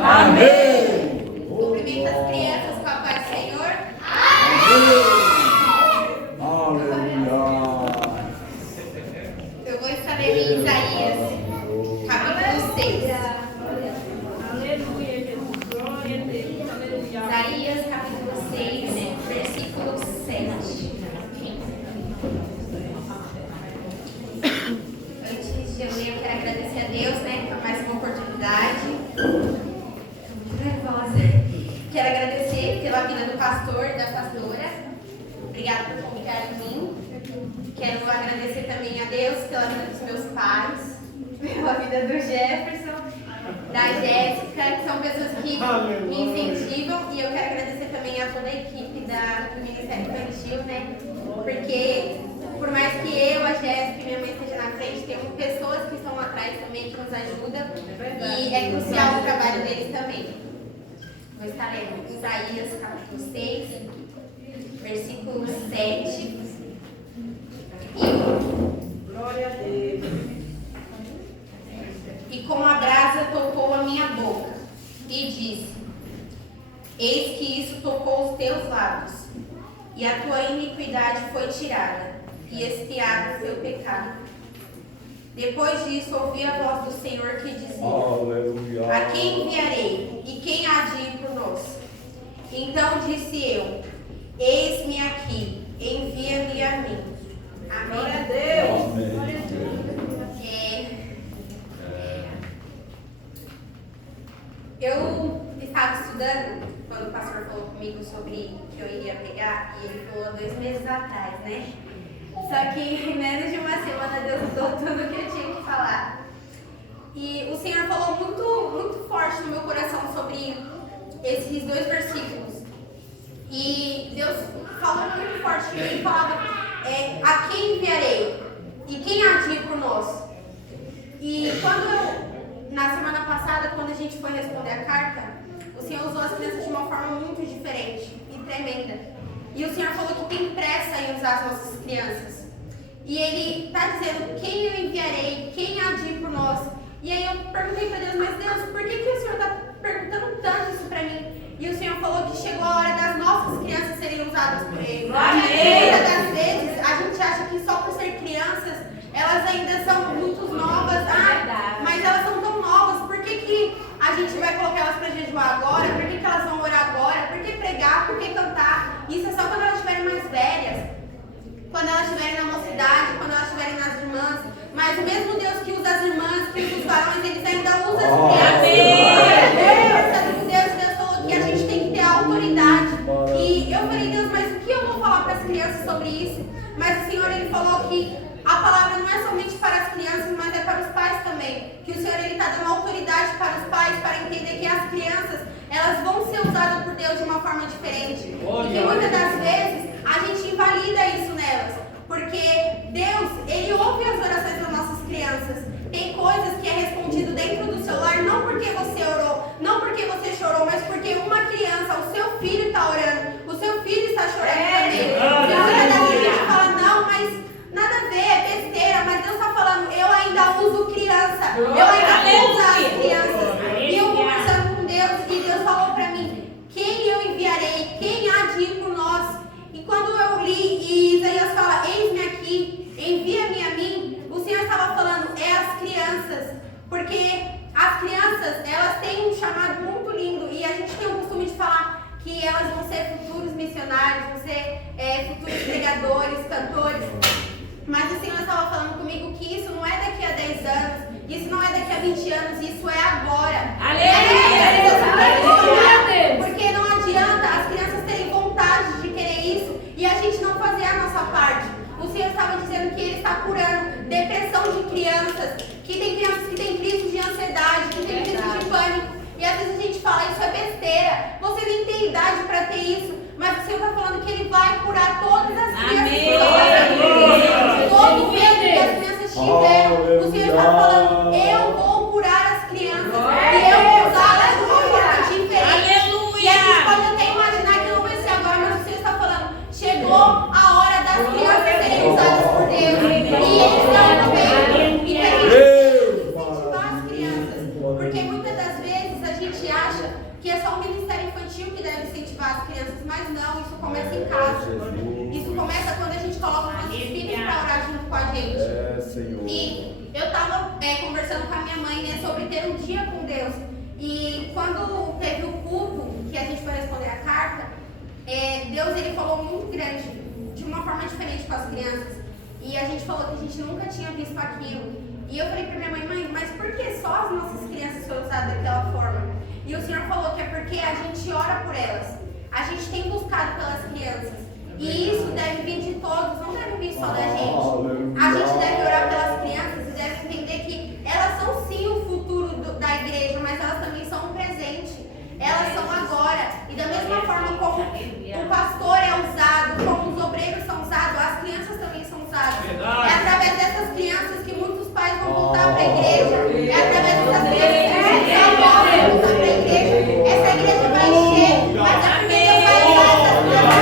Amém. Cumprimenta as crianças com a paz do Senhor. Aleluia. Eu vou estar lendo em Isaías, capítulo 6. Aleluia, Jesus. Glória a Deus. Aleluia. Isaías, capítulo 6, versículo 7. Antes de eu ler, eu quero agradecer a Deus, por mais uma oportunidade. Nervosa. Quero agradecer pela vida do pastor e da pastora. Obrigada por confiar em mim. Quero agradecer também a Deus pela vida dos meus pais, pela vida do Jefferson, da Jéssica, que são pessoas que me incentivam. E eu quero agradecer também a toda a equipe do Ministério Infantil, porque por mais que eu, a Jéssica e minha mãe estejam na frente, tem pessoas que estão atrás também que nos ajudam. E é crucial o trabalho deles também. Vou estar lendo Isaías capítulo 6, versículo 7 e 1. Glória a Deus. E como a brasa tocou a minha boca, e disse: Eis que isso tocou os teus lábios, e a tua iniquidade foi tirada, e expiado o teu pecado. Depois disso, ouvi a voz do Senhor que dizia: Aleluia. A quem enviarei? E quem há de ir por nós? Então disse eu: Eis-me aqui, envia-me a mim. Amém. Glória a Deus. Amém. Eu estava estudando quando o pastor falou comigo sobre que eu iria pegar, e ele falou 2 meses atrás, Só que em menos de uma semana Deus mudou tudo o que eu tinha que falar. E o Senhor falou muito, muito forte no meu coração sobre esses 2 versículos. E Deus falou muito forte, e ele falava: a quem enviarei? E quem há de ir por nós? E na semana passada, quando a gente foi responder a carta, o Senhor usou as crianças de uma forma muito diferente e tremenda. E o Senhor falou que tem pressa em usar as nossas crianças. E Ele está dizendo: quem eu enviarei? Quem há de ir por nós? E aí eu perguntei para Deus: mas Deus, por que o Senhor está perguntando tanto isso para mim? E o Senhor falou que chegou a hora das nossas crianças serem usadas por Ele. Muitas das vezes a gente acha que só por ser crianças elas ainda são muito novas, mas elas são tão novas, por que a gente vai colocar elas para jejuar agora? Por que elas vão orar agora? Por que pregar? Por que cantar? Isso é só quando elas estiverem mais velhas, quando elas estiverem na mocidade, quando elas estiverem nas irmãs. Mas o mesmo Deus que usa as irmãs, que usa os varões, eles ainda usa as crianças. Deus falou que a gente tem que ter autoridade. E eu falei: Deus, mas o que eu vou falar para as crianças sobre isso? Mas o Senhor, Ele falou que a palavra não é somente para as crianças, mas é para os pais também. Que o Senhor, Ele está dando autoridade para os pais, para entender que as crianças, elas vão ser usadas por Deus de uma forma diferente. E que muitas das vezes a gente invalida isso nelas. Porque Deus, Ele ouve as orações das nossas crianças. Tem coisas que é respondido dentro do celular, não porque você orou, não porque você chorou, mas porque uma criança, o seu filho está orando, o seu filho está chorando também. E muitas das vezes a gente fala: não, mas nada a ver, é besteira, mas Deus está falando: eu ainda uso criança, eu ainda uso as crianças. E eu conversando com Deus, e Deus falou para mim: quem eu enviarei? Quem há de ir por nós? E quando eu li e Isaías fala: eis-me aqui, envia-me a mim, o Senhor estava falando: é as crianças, porque as crianças, elas têm um chamado muito lindo, e a gente tem o costume de falar que elas vão ser futuros missionários, vão ser futuros pregadores, cantores. Mas o Senhor estava falando comigo que isso não é daqui a 10 anos, isso não é daqui a 20 anos, isso é agora. Porque não adianta as crianças terem vontade de querer isso e a gente não fazer a nossa parte. O Senhor estava dizendo que Ele está curando depressão de crianças, que tem crianças que têm crise de ansiedade, que têm crise de pânico. E às vezes a gente fala: isso é besteira, você nem tem idade para ter isso. Mas o Senhor está falando que Ele vai curar todas as crianças. Todo medo que as crianças tiveram. O Senhor está falando: eu vou curar as crianças. E eu vou usá-las de uma forma diferente. E a gente pode até imaginar que não vai ser agora, mas o Senhor está falando: chegou a hora das crianças serem usadas por Deus. E eles estão no meio. E que a gente incentivar as crianças. Porque muitas das vezes a gente gente acha que é só um ministério infantil que deve incentivar as crianças, mas não, isso começa em casa. Isso começa quando a gente coloca nossos filhos para orar junto com a gente. E eu estava conversando com a minha mãe, né, sobre ter um dia com Deus. E quando teve o culto, que a gente foi responder a carta, Deus ele falou muito grande, de uma forma diferente com as crianças. E a gente falou que a gente nunca tinha visto aquilo. E eu falei pra minha mãe, mas por que só as nossas crianças foram usadas daquela forma? E o Senhor falou que é porque a gente ora por elas. A gente tem buscado pelas crianças. E isso deve vir de todos, não deve vir só da gente. A gente deve orar pelas crianças e deve entender que elas são sim o futuro da igreja, mas elas também são um presente. Elas são agora. E da mesma forma como o pastor é usado, como os obreiros são usados, as crianças também são usadas. É através dessas crianças que muitos pais vão voltar para a igreja. É através dessas crianças que muitos avós vão voltar para a igreja. Essa igreja vai encher, mas é porque Deus vai usar essas crianças.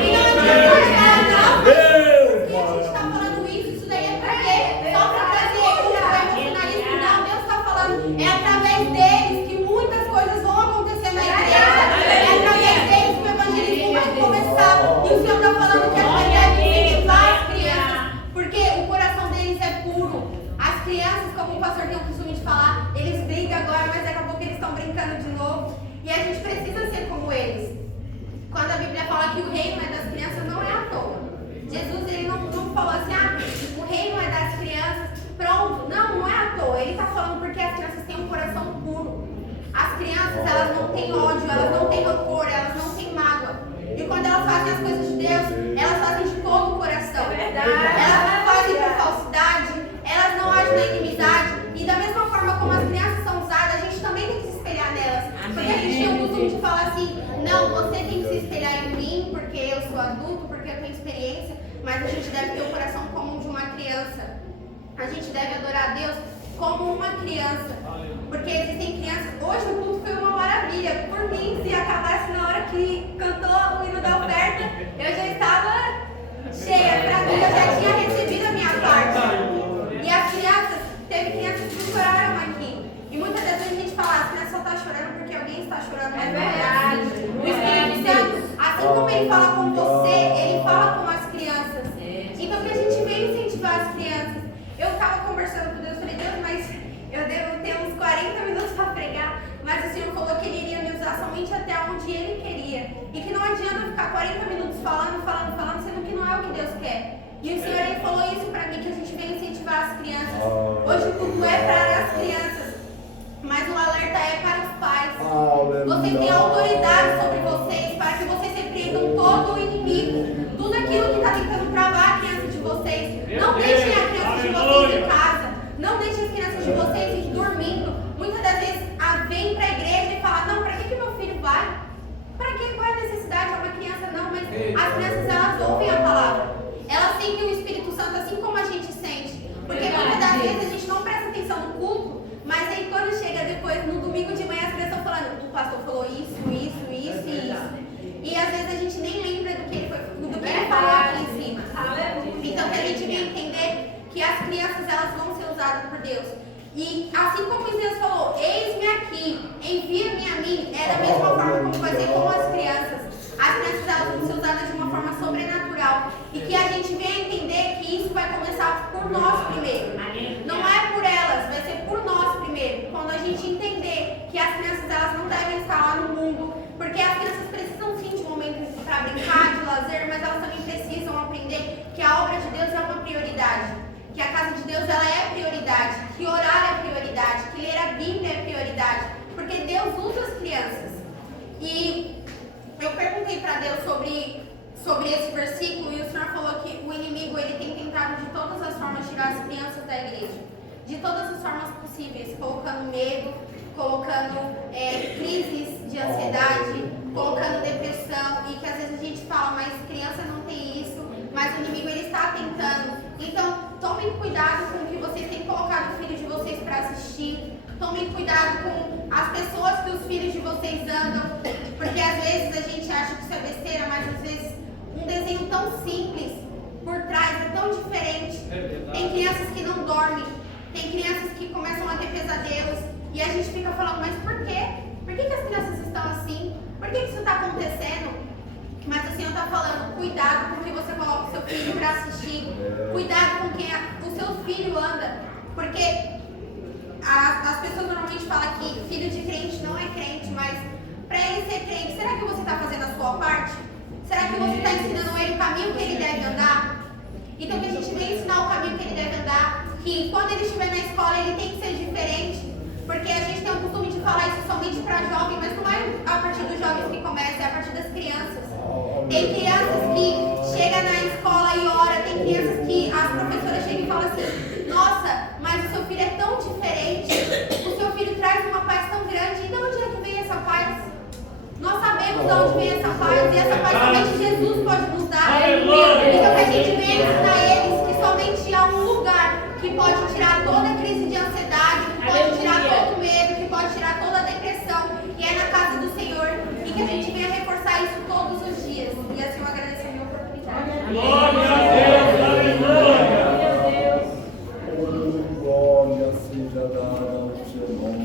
E não é por forçar, não. E a gente está falando isso daí é para quê? Só para trazer o emocionalismo. Não, Deus está falando. É através deles que muitas coisas vão acontecer na igreja. É através deles que o evangelismo vai começar. E o Senhor está falando que a gente deve incentivar as crianças, porque o coração deles é puro. As crianças, como o pastor tem o costume de falar, eles brigam agora, mas daqui a pouco eles estão brincando de novo. E a gente precisa ser como eles. Quando a Bíblia fala que o reino é das crianças, não é à toa. Jesus ele não falou assim, o reino é das crianças, pronto. Não é à toa. Ele está falando porque as crianças têm um coração puro. As crianças, elas não têm ódio, elas não têm rancor, elas não têm mágoa. E quando elas fazem as coisas de Deus, elas fazem de todo o coração. É verdade. Elas não fazem por falsidade, elas não agem na inimizade. E da mesma forma como as crianças são usadas, a gente também tem que se espelhar nelas. Porque a gente tem o costume de falar assim, não, você tem que se espelhar em mim, porque eu sou adulto, porque eu tenho experiência. Mas a gente deve ter o coração como o de uma criança. A gente deve adorar a Deus como uma criança. Porque existem crianças. Hoje o culto foi uma maravilha. Por mim, se acabasse na hora que cantou o hino da oferta, eu já estava cheia. Pra mim, eu já tinha recebido a minha parte. E as crianças, teve crianças que choraram aqui. E muitas das vezes a gente fala, as crianças só estão chorando porque alguém está chorando. É verdade. O Espírito Santo, assim como ele fala com você, ele fala com as crianças. Então que a gente venha incentivar as crianças. Eu estava conversando com Deus, falei, Deus, mas eu devo ter uns 40 minutos para pregar, mas o Senhor falou que Ele iria me usar somente até onde Ele queria. E que não adianta ficar 40 minutos falando, sendo que não é o que Deus quer. E o Senhor ele falou isso para mim, que a gente venha incentivar as crianças. Hoje o culto é para as crianças, mas o alerta é para os pais. Vocês têm autoridade sobre vocês para que vocês repreendam todo o inimigo, tudo aquilo que está tentando travar a criança de vocês. Não deixem a criança de vocês em casa. Não deixem as crianças de vocês dormindo. Muitas das vezes vem para a igreja e fala, não, para que meu filho vai? Para que? Qual é a necessidade? É uma criança? Não, mas as crianças elas ouvem a palavra. Elas sentem o Espírito Santo assim como a gente sente. Porque muitas das vezes a gente não presta atenção no culto, mas aí quando chega depois, no domingo de manhã, as crianças estão falando, o pastor falou isso. E às vezes a gente nem lembra do que ele falou aqui em cima. Então que a gente venha entender que as crianças elas vão ser usadas por Deus. E assim como Isaías falou, eis-me aqui, envia-me a mim, é da mesma forma como vai ser com as crianças. As crianças elas vão ser usadas de uma forma sobrenatural. E que a gente venha entender que isso vai começar por nós primeiro. Não é por elas, vai ser por nós primeiro. Quando a gente entender que as crianças elas não devem estar lá no mundo, porque as crianças precisam sim de momentos para brincar, de lazer, mas elas também precisam aprender que a obra de Deus é uma prioridade. Que a casa de Deus ela é prioridade, que orar é prioridade, que ler a Bíblia é prioridade, porque Deus usa as crianças. E eu perguntei para Deus sobre esse versículo e o Senhor falou que o inimigo ele tem tentado de todas as formas tirar as crianças da igreja, de todas as formas possíveis, colocando medo, colocando crises de ansiedade, colocando depressão, e que às vezes a gente fala, mas criança não tem isso, mas o inimigo ele está tentando. Então, tomem cuidado com o que vocês têm colocado os filhos de vocês para assistir. Tomem cuidado com as pessoas que os filhos de vocês andam. Porque às vezes a gente acha que isso é besteira, mas às vezes um desenho tão simples por trás é tão diferente. Tem crianças que não dormem. Tem crianças que começam a ter pesadelos. E a gente está falando, cuidado com quem você coloca o seu filho para assistir, cuidado com quem o seu filho anda, porque as pessoas normalmente falam que filho de crente não é crente, mas para ele ser crente, será que você está fazendo a sua parte? Será que você está ensinando ele o caminho que ele deve andar? Então que a gente venha ensinar o caminho que ele deve andar, que quando ele estiver na escola ele tem que ser diferente, porque a gente tem o costume de falar isso somente para jovem, mas não é a partir dos jovens que começa, é a partir das crianças. Tem crianças que chegam na escola e ora, tem crianças que as professoras chegam e falam assim, nossa, mas o seu filho é tão diferente, o seu filho traz uma paz tão grande, e de onde é que vem essa paz? Nós sabemos de onde vem essa paz, e essa paz somente Jesus pode nos dar. Então que a gente venha ensinar eles que somente há um lugar que pode tirar toda a crise de ansiedade, que pode tirar todo o medo, que pode tirar toda a depressão, e é na casa do Senhor, e que a gente venha reforçar isso todos os dias. E assim eu agradeço a minha oportunidade. Glória a Deus, aleluia. Glória seja dada ao seu nome.